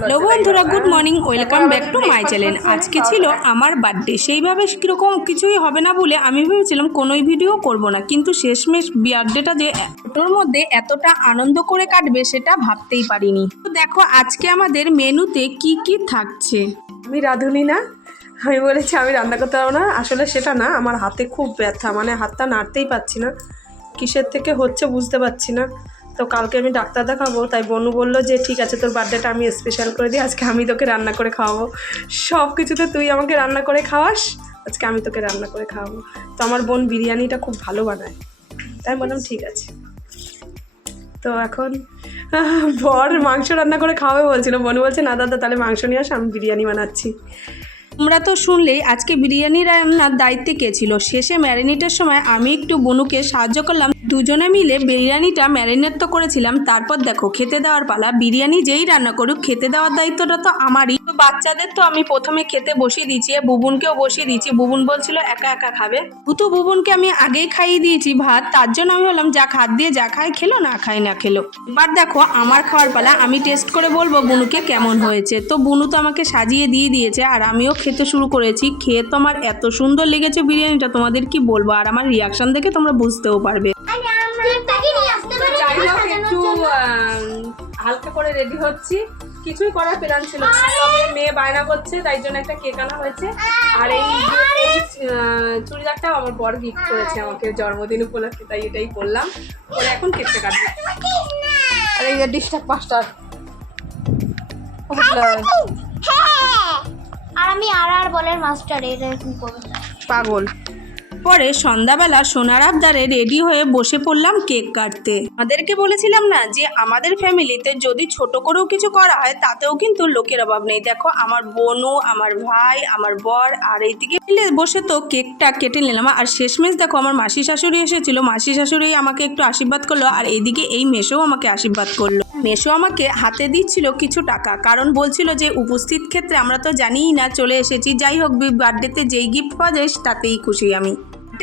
Hello বন্ধুরা, good morning, welcome back to my channel. আজকে ছিল আমার বার্থডে, সেইভাবে কীরকম কিছুই হবে না বলে আমি ভেবেছিলাম কোনোই ভিডিও করব না, কিন্তু শেষমেশ বার্থডেটা যে ওর মধ্যে এতটা আনন্দ করে কাটবে সেটা ভাবতেই পারিনি। তো দেখো আজকে আমাদের মেনুতে কি কি থাকছে। আমি রাঁধুনি না, আমি বলেছি আমি রান্না করতে পারবো না। আসলে সেটা না, আমার হাতে খুব ব্যথা, মানে হাতটা নাড়তেই পারছি না, কিসের থেকে হচ্ছে বুঝতে পারছি না। তো কালকে আমি ডাক্তার দেখাবো, তাই বনু বললো যে ঠিক আছে তোর বার্থডেটা আমি স্পেশাল করে দিই, আজকে আমি তোকে রান্না করে খাওয়াবো। সব কিছুতে তুই আমাকে রান্না করে খাওয়াস, আজকে আমি তোকে রান্না করে খাওয়াবো। তো আমার বোন বিরিয়ানিটা খুব ভালো বানায়, তাই বললাম ঠিক আছে। তো এখন বর মাংস রান্না করে খাওয়াবে বলছিল, বনু বলছে না দাদা তাহলে মাংস নিয়ে আস, আমি বিরিয়ানি বানাচ্ছি। তোমরা তো শুনলেই আজকে বিরিয়ানি রান্নার দায়িত্বে কে ছিল। শেষে ম্যারিনেটের সময় আমি একটু বনুকে সাহায্য করলাম, দুজনে মিলে বিরিয়ানিটা ম্যারিনেট তো করেছিলাম। তারপর দেখো খেতে দেওয়ার পালা। বিরিয়ানি যেই রান্না করুক খেতে দেওয়ার দায়িত্বটা তো আমারই। তো বাচ্চাদের তো আমি প্রথমে খেতে বসিয়ে দিয়েছি, বুবুনকেও বসিয়ে দিয়েছি। বুবুন বলছিল একা একা খাবে, তো বুবুনকে আমি আগেই খাইয়ে দিয়েছি ভাত, তার জন্য আমি বললাম যা হাত দিয়ে যা খায় খেলো, না খায় না খেলো। এবার দেখো আমার খাওয়ার পালা, আমি টেস্ট করে বলবো বুনুকে কেমন হয়েছে। তো বুনু তো আমাকে সাজিয়ে দিয়ে দিয়েছে আর আমিও খেতে শুরু করেছি। খেয়ে তো আমার এত সুন্দর লেগেছে বিরিয়ানিটা, তোমাদের কি বলবো, আর আমার রিয়াকশন দেখে তোমরা বুঝতেও পারবে। যাই হোক একটু হালকা করে রেডি হচ্ছি, কিছুই করার প্ল্যান ছিল না, তবে মেয়ে বায়না করছে তাই জন্য একটা কেক আনা হয়েছে। আর এই চুড়িদারটাও আমার বর গিফট করেছে আমাকে জন্মদিন উপলক্ষে, তাই এটাই করলাম। পরে এখন কেকটা কাটবো। আর এই যে ডিস্টার্ব মাস্টার আর আমি আর বলের মাস্টার এরকম করব পাগল। পরে সন্ধ্যাবেলা সোনার আবদারে রেডি হয়ে বসে পড়লাম কেক কাটতে। আমাদেরকে বলেছিলাম না যে আমাদের ফ্যামিলিতে যদি ছোট করেও কিছু করা হয় তাতেও কিন্তু লোকের অভাব নেই। দেখো আমার বোনু, আমার ভাই, আমার বর আর এইদিকে মিলে বসে তো কেকটা কেটে নিলাম। আর শেষমেশ দেখো আমার মাসি শাশুড়ি এসেছিল, মাসি শাশুড়ি আমাকে একটু আশীর্বাদ করলো, আর এইদিকে এই মেসোও আমাকে আশীর্বাদ করলো। মেসো আমাকে হাতে দিচ্ছিল কিছু টাকা, কারণ বলছিল যে উপস্থিত ক্ষেত্রে আমরা তো জানিই না চলে এসেছি। যাই হোক বার্থডেতে যেই গিফট পাওয়া যায় তাতেই খুশি আমি।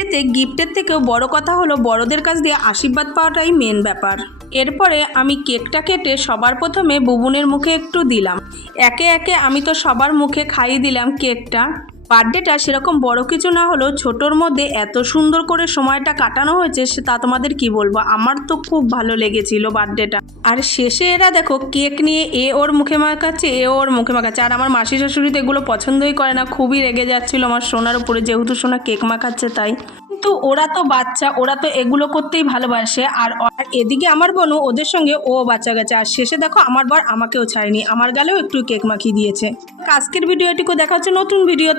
এতে গিফটের থেকেও বড় কথা হলো বড়দের কাছ দিয়ে আশীর্বাদ পাওয়াটাই মেন ব্যাপার। এরপরে আমি কেকটা কেটে সবার প্রথমে বুবুনের মুখে একটু দিলাম, একে একে আমি তো সবার মুখে খাইয়ে দিলাম কেকটা। বার্থডেটা সেরকম বড় কিছু না হলেও ছোটোর মধ্যে এত সুন্দর করে সময়টা কাটানো হয়েছে সে তা তোমাদের কি বলবো, আমার তো খুব ভালো লেগেছিল বার্থডেটা। আর শেষে এরা দেখো কেক নিয়ে এ ওর মুখে মাখাচ্ছে, এ ওর মুখে মাখাচ্ছে। আর আমার মাসি শাশুড়ি তো এগুলো পছন্দই করে না, খুবই রেগে যাচ্ছিল আমার সোনার উপরে, যেহেতু সোনা কেক মাখাচ্ছে তাই। কিন্তু ওরা তো বাচ্চা, ওরা তো এগুলো করতেই ভালোবাসে। আর এদিকে আমার বোনও ওদের সঙ্গে ও বাচ্চা গেছে। আর শেষে দেখো আমার বর আমাকেও ছাড়েনি, আমার গালেও একটু কেক মাখিয়ে দিয়েছে। আজকের ভিডিওটিকে দেখা হচ্ছে নতুন ভিডিও।